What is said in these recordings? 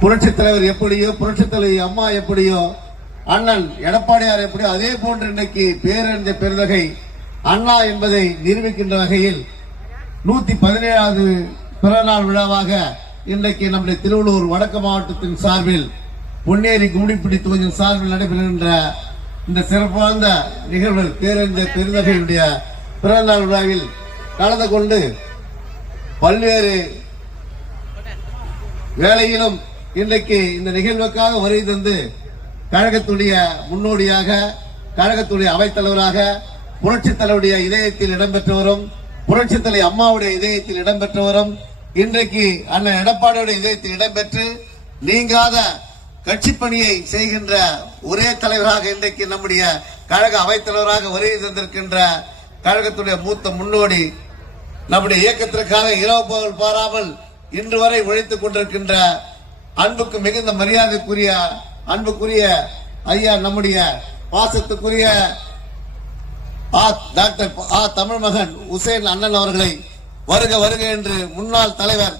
புரட்சி தலைவர் எப்படியோ, புரட்சி தலைவர் அம்மா எப்படியோ, அண்ணன் எடப்பாடியார் எப்படியோ, அதே போன்று இன்னைக்கு பேரறிஞர் பெருந்தகை அண்ணா என்பதை நிரூபிக்கின்ற வகையில் 117வது பிறந்தநாள் விழாவாக இன்றைக்கு நம்முடைய திருவள்ளூர் வடக்கு மாவட்டத்தின் சார்பில் பொன்னேரி கும்மிடிப்பிடி தொகுதியின் சார்பில் நடைபெறுகின்ற இந்த சிறப்பான நிகழ்வு பேரறிஞர் பெருந்தகையுடைய பிறந்தநாள் விழாவில் கலந்து கொண்டு பல்வேறு வேலையிலும் இன்றைக்கு இந்த நிகழ்வுக்காக வருகை தந்து கழகத்துடைய முன்னோடியாக, கழகத்துடைய அவைத்தலைவராக, புரட்சி தலைவருடைய இதயத்தில் இடம்பெற்றவரும், புரட்சி தலைவர் அம்மாவுடைய இதயத்தில் இடம்பெற்றவரும், இன்றைக்கு அண்ணன் எடப்பாடியுடைய இதயத்தில் இடம்பெற்று நீங்காத கட்சி பணியை செய்கின்ற ஒரே தலைவராக இன்றைக்கு நம்முடைய கழக அவைத்தலைவராக வருகை தந்திருக்கின்ற கழகத்துடைய மூத்த முன்னோடி, நம்முடைய இயக்கத்திற்காக இரவு பகல் பாராமல் இன்று வரை உழைத்துக் கொண்டிருக்கின்ற அன்புக்கு மிகுந்த மரியாதைக்குரிய அன்புக்குரிய ஐயா, நம்முடைய பாசத்துக்குரிய டாக்டர் தமிழ் மகன் உசேன் அண்ணன் அவர்களை வருக வருக என்று முன்னாள் தலைவர்,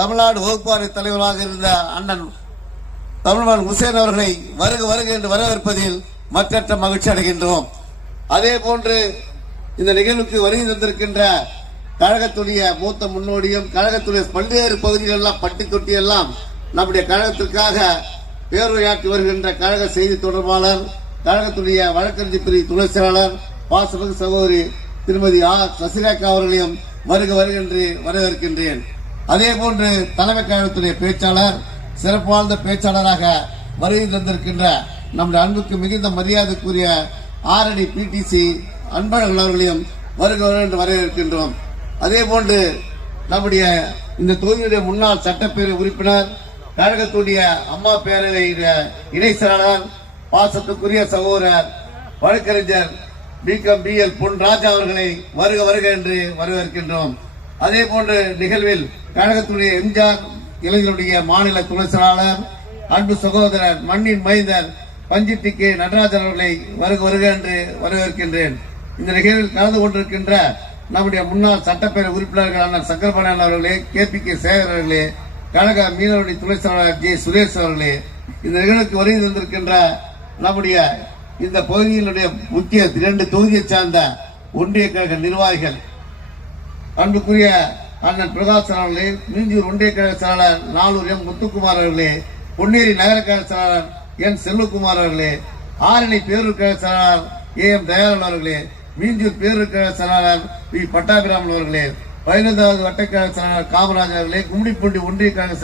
தமிழ்நாடு வகுப்பாரி தலைவராக இருந்த அண்ணன் தமிழ்மகன் உசேன் அவர்களை வருக வருக என்று வரவேற்பதில் மற்றற்ற மகிழ்ச்சி அடைகின்றோம். அதே போன்று இந்த நிகழ்வுக்கு வருகை தந்திருக்கின்ற கழகத்துடைய மூத்த முன்னோடியும், கழகத்துடைய பல்வேறு பகுதிகளெல்லாம் பட்டி தொட்டி எல்லாம் நம்முடைய கழகத்திற்காக பேருரையாற்றி வருகின்ற கழக செய்தி தொடர்பாளர், கழகத்துடைய வழக்கறிஞர் பிரிவு துணை செயலாளர் பாசமிகு சகோதரி திருமதி சசிரேகா அவர்களையும் வருக வருகின்ற வரவேற்கின்றேன். அதே போன்று தலைமை கழகத்துடைய பேச்சாளர், சிறப்பான பேச்சாளராக வருகை தந்திருக்கின்ற நம்முடைய அன்புக்கு மிகுந்த மரியாதைக்குரிய ஆரணி பிடிசி அன்பழகன் அவர்களையும் வருக வருகின்ற வரவேற்கின்றோம். அதே போன்று நம்முடைய இந்த தொகுதியுடைய முன்னாள் சட்டப்பேரவை உறுப்பினர், கழகத்துடைய அம்மா பேரவை இணை செயலாளர், பாசத்துக்குரிய சகோதரர் வழக்கறிஞர் BL பொன் ராஜா அவர்களை வருக வருக என்று வரவேற்கின்றோம். அதே போன்று நிகழ்வில் கழகத்துடைய எம்ஜிஆர் இளைஞருடைய மாநில துணை செயலாளர், அன்பு சகோதரர் மண்ணின் மைந்தர் பஞ்சிட்டி கே நடராஜன் அவர்களை வருக வருக என்று வரவேற்கின்றேன். இந்த நிகழ்வில் கலந்து கொண்டிருக்கின்ற நம்முடைய முன்னாள் சட்டப்பேரவை உறுப்பினர்களான சங்கரபாண்டியன் அவர்களே, KPK சேகர் அவர்களே, கழக மீனவடி துணை செயலாளர் J சுரேஷ் அவர்களே, இந்த நிகழ்வுக்கு வருகை தந்திருக்கின்ற நம்முடைய இந்த பகுதியினுடைய முக்கிய 2 தொகுதியை சார்ந்த ஒன்றிய கழக நிர்வாகிகள், அன்புக்குரிய அண்ணன் பிரகாஷ் அவர்களே, மீஞ்சூர் ஒன்றிய கழக செயலாளர் நாளூர் M முத்துக்குமார் அவர்களே, பொன்னேரி நகர கழக செயலாளர் N செல்வகுமார் அவர்களே, ஆரணி பேரூர் கழக செயலாளர் AM தயாளன் அவர்களே, மீஞ்சூர் பேரூர் கழக செயலாளர் V பட்டாபிராமன் அவர்களே, 15வது வட்டக்கழக செயலாளர் காமராஜ் அவர்களே, கும்மிடிப்பூண்டி ஒன்றிய கழக